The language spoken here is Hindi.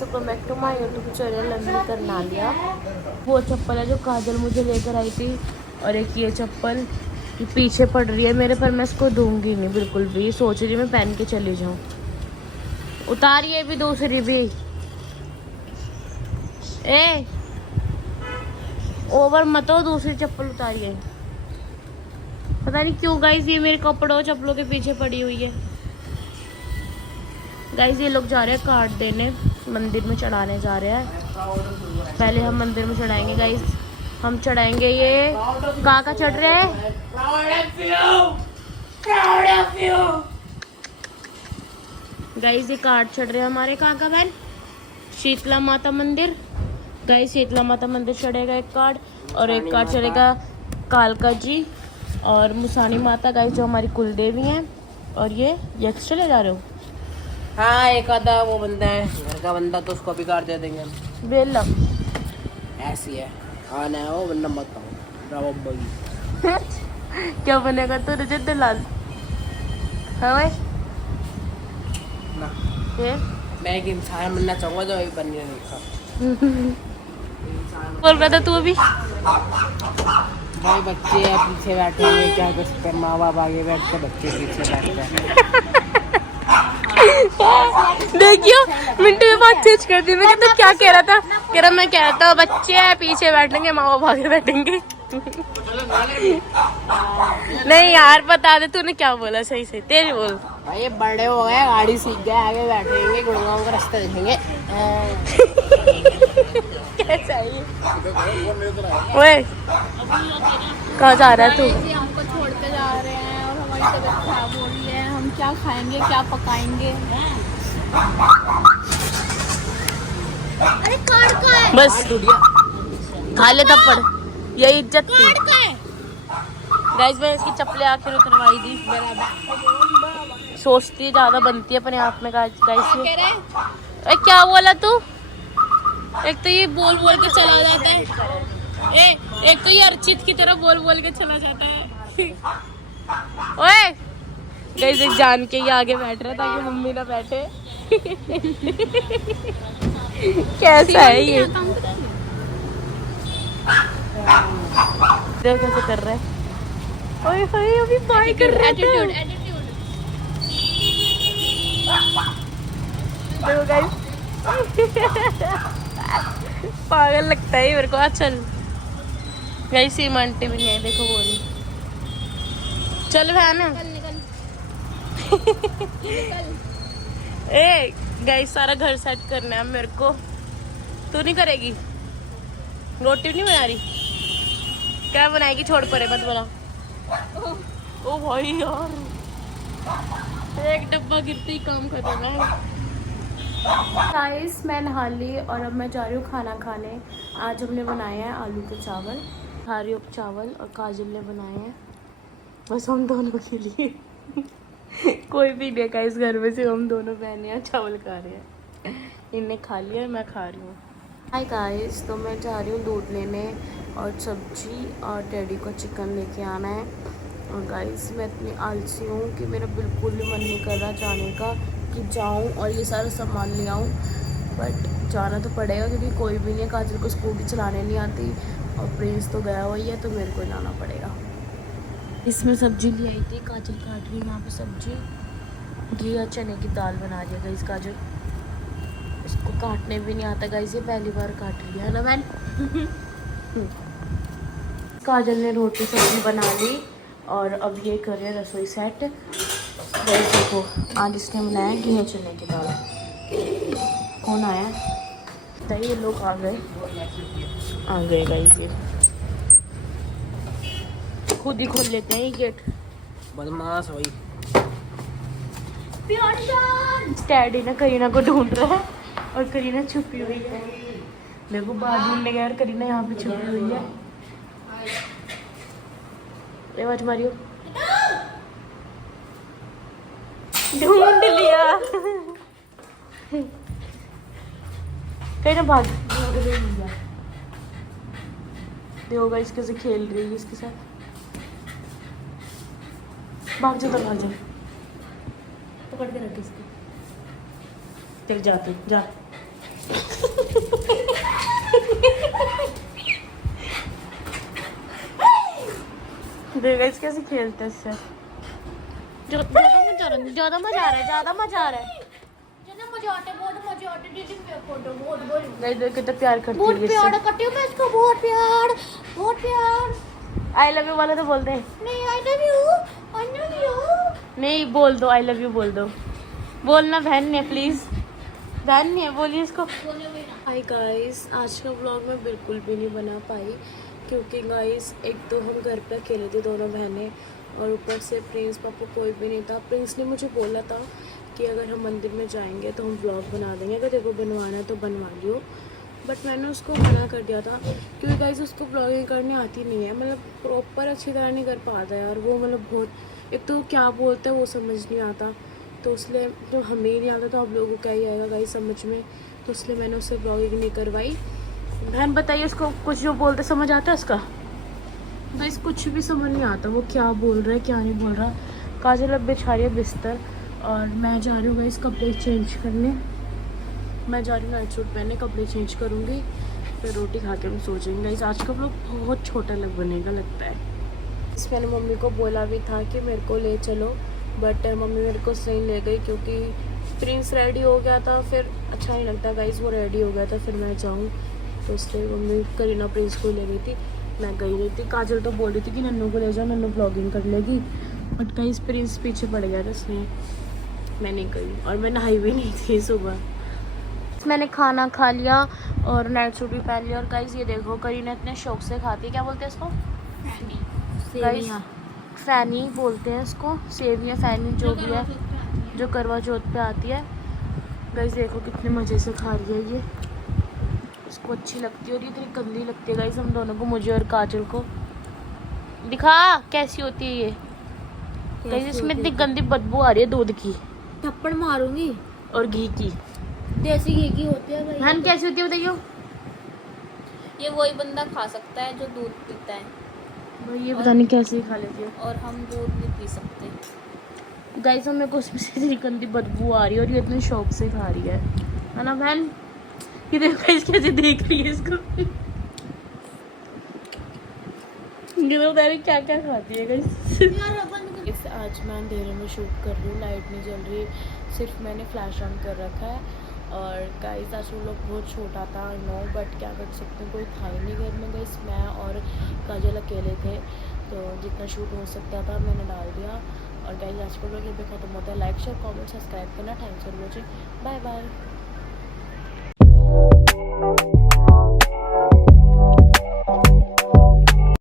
Guys, welcome back to my YouTube channel London करनालिया। वो चप्पल है जो काजल मुझे लेकर आई थी, और एक ये चप्पल पीछे पड़ रही है मेरे, पर मैं इसको दूंगी नहीं बिल्कुल भी। सोच रही मैं पहन के चली जाऊँ। उतारिए भी दूसरी भी। ए ओवर मत हो, दूसरी चप्पल उतारिए। पता नहीं क्यों गाइस ये मेरे कपड़ों चप्पलों के पीछे पड़ी हुई है। गाइस ये लोग जा रहे हैं कार्ड देने, मंदिर में चढ़ाने जा रहे हैं। पहले हम मंदिर में चढ़ाएंगे गाइस। हम चढ़ाएंगे ये कहाँ चढ़ रहे हैं गाइस। ये कार्ड चढ़ रहे हैं हमारे कहाँ का बहन, शीतला माता मंदिर। गाइस शीतला माता मंदिर चढ़ेगा एक कार्ड, और एक कार्ड चढ़ेगा कालका जी और मुसानी माता गाइस, जो हमारी कुल देवी हैं। और ये एक्स्ट्रा ले जा रहे हो? हाँ, एक आधा वो बंदा है घर का बंदा, तो उसको भी कार्ड दे देंगे हम। बेला ऐसी है आना है वो बंदा, मत क्या बनेगा तो रजत दलाल? हाँ भाई ना, फिर मैं एक इंसान बनना चाहूँगा जो अभी बनने नहीं था। बोल रहा था तू अभी। भाई बच्चे पीछे बैठे हैं, क्या कर सकते हैं, माँ बाप आगे बैठते बच्चे पीछे बैठते हैं। देखियो मिनट में बात चेंज कर दी। मैं तो क्या कह रहा था, कह रहा मैं कह रहा था बच्चे पीछे बैठेंगे, माँ बाप आगे बैठेंगे। नहीं यार बता दे तूने क्या बोला, सही सही तेरी बोल। भाई ये बड़े हो गए, गाड़ी सीख गए, आगे बैठेंगे, गुड़गांव का रास्ता देखेंगे। कैसा है ये? ओए कहाँ जा रहा है तू? हमको छोड़ के जा रहे हैं और हमारी तबीयत खराब हो रही है। हम क्या खाएंगे, क्या पकाएंगे? अरे कार्ड का है। बस खा ले थप्पड़, यही इज्जत थी। गाइस मैं इसकी चप्पलें आखिर उतरवाई दी। सोचती है ज्यादा बनती है अपने आप में गाइस। ये क्या बोला तू? एक तो ये बोल बोल के चला जाता है, एक तो ये अर्चित की तरह बोल बोल के चला जाता है। ओए गाइस एक जान के ये आगे बैठ रहा है ताकि मम्मी ना बैठे। कैसा है ये? देख कैसे कर रहा है। ओए ओए अभी बाय कर रहा है। देखो गाइस पागल लगता है मेरे को। चल गाइस सीमा आंटी भी नहीं है, देखो बोली चल बहन। ए गाइस सारा घर सेट करना है मेरे को, तू नहीं करेगी? रोटी नहीं बना रही? क्या बनाएगी? छोड़ परे मत बना। ओ भाई यार एक डब्बा गिरते ही काम खत्म है। गाइस मैं नहा ली और अब मैं जा रही हूँ खाना खाने। आज हमने बनाए हैं आलू के चावल, खा रही हूँ चावल, और काजल ने बनाए हैं बस हम दोनों के लिए। कोई भी नहीं गाइस घर में, से हम दोनों बहने हैं चावल खा रहे हैं। इनने खा लिया, मैं खा रही हूँ। हाय गाइस, तो मैं जा रही हूँ दूध लेने और सब्जी, और डैडी को चिकन लेके आना है। और गाइस मैं इतनी आलसी हूँ कि मेरा बिल्कुल भी मन नहीं कर रहा जाने का, कि जाऊँ और ये सारा सामान ले आऊँ, बट जाना तो पड़ेगा क्योंकि कोई भी नहीं है। काजल को स्कूटी चलाने नहीं आती और प्रिंस तो गया हुआ ही है, तो मेरे को जाना पड़ेगा। इसमें सब्जी ले आई थी, काजल काट रही है यहाँ पे सब्जी। घी चने की दाल बना रही है गाइस काजल, इसको काटने भी नहीं आता गाइस, ये पहली बार काट रही है ना मैन। काजल ने रोटी सब्जी बना ली और अब ये कर रही है रसोई सेट। गाइस देखो आज इसने बनाया घी चने की दाल। कौन आया? ये लोग आ गए गाइस। ये खुद ही खोल लेते हैं ये गेट, बदमाश भाई। डैडी ना करीना को ढूंढ रहा है और करीना छुपी हुई है। मेरे को बाहर ढूंढने गया और करीना यहाँ पे छुपी हुई है। आवाज मारियो, ढूंढ लिया। करीना भाग। देखो गाइस कैसे खेल रही है इसके साथ। भाग जा, तो भाग जा, पकड़ के रख इसको। चल जा तू जा। देख गाइस कैसे खेलते हैं इससे। ज्यादा मजा आ रहा है, ज्यादा मजा आ रहा है। जितना मजा आता है, बहुत मजा आता है। दीदी मेरे फोटो बहुत बोल, गाइस देख कितना प्यार करती बहुत है प्यार इससे। करती हूँ मैं इसको, बहुत प्यार। आई लव यू वाला तो बोलते हैं। नहीं, आई लव यू। नहीं बोल दो, आई लव यू बोल दो। बोलना बहन ने प्लीज, बहन ने बोलिए इसको। हाय गाइस, आज का व्लॉग मैं बिल्कुल भी नहीं बना पाई क्योंकि गाइस एक तो हम घर पे अकेले थे दोनों बहनें और ऊपर से प्रिंस पापा कोई भी नहीं था। प्रिंस ने मुझे बोला था कि अगर हम मंदिर में जाएंगे तो हम व्लॉग बना देंगे, अगर देखो बनवाना है तो बनवा लियो। बट मैंने उसको मना कर दिया था क्योंकि गाइस उसको ब्लॉगिंग करनी आती नहीं है, मतलब प्रॉपर अच्छी तरह नहीं कर पाता यार वो, मतलब बहुत, एक तो क्या बोलते हैं वो समझ नहीं आता, तो इसलिए जो हमें ही नहीं आता तो आप लोगों को क्या ही आएगा गाइस समझ में, तो इसलिए मैंने उससे ब्लॉगिंग नहीं करवाई। बहन बताइए उसको कुछ जो बोलते समझ आता है उसका? गाइस कुछ भी समझ नहीं आता वो क्या बोल रहा है क्या नहीं बोल रहा। काजल अब बिछा रही है बिस्तर और मैं जा रही हूँ गाइस कपड़े चेंज करने। मैं जा रही हूँ नाइट सूट पहनने, कपड़े चेंज करूँगी फिर रोटी खा के हम सो जाएंगे। गाइस आज का व्लॉग बहुत छोटा बनेगा लगता है। इस मैंने मम्मी को बोला भी था कि मेरे को ले चलो, बट मम्मी मेरे को सही ले गई क्योंकि प्रिंस रेडी हो गया था, फिर अच्छा नहीं लगता गाइस वो रेडी हो गया था फिर मैं जाऊँ, तो इसलिए मम्मी करीना प्रिंस को ले गई थी, मैं गई नहीं थी। काजल तो बोल रही थी कि नन्नू को ले जाओ, नन्नू ब्लॉगिंग कर लेगी, बट गाइस प्रिंस पीछे पड़ गया था इसलिए मैं नहीं गई और मैं नहाई भी नहीं थी सुबह। मैंने खाना खा लिया और नाइट सूट भी पहन लिया और गाइस ये देखो करीना इतने शौक से खाती है, क्या बोलते हैं इसको? सेवियां। फैनी बोलते हैं इसको, सेवियां फैनी जो भी है जो करवा चौथ पे आती है। गाइस देखो कितने मज़े से खा रही है ये, इसको अच्छी लगती है और ये इतनी गंदी लगती है गाइस हम दोनों को, मुझे और काजल को। दिखा कैसी होती है ये गाइस, इसमें इतनी गंदी बदबू आ रही है दूध की थप्पड़ मारूंगी। और घी की। देसी घी की होती है भाई। बहन कैसी होती है बताइयो? ये वही बंदा खा सकता है जो दूध पीता है, भाई ये पता नहीं कैसे ही खा लेती है और हम दूध नहीं पी सकते। गाइस मेरे को उसमें से इतनी गंदी बदबू आ रही है और ये इतने शौक से खा रही है ना बहन? ये देखो गाइस कैसे देख रही है इसको। ये तो बता रही क्या क्या खाती है गाइस। आज मैं अंधेरे में शूट कर रही हूँ, लाइट नहीं जल रही, सिर्फ मैंने फ्लैश ऑन कर रखा है। और गाइस आज वो लोग बहुत छोटा था नो, बट क्या कर सकते हैं कोई था ही नहीं घर में गाइस, मैं और काजल अकेले थे तो जितना शूट हो सकता था मैंने डाल दिया। और गाइस आज का व्लॉग यहाँ पे खत्म होता है। लाइक शेयर कमेंट सब्सक्राइब करना। Thanks for watching, bye bye.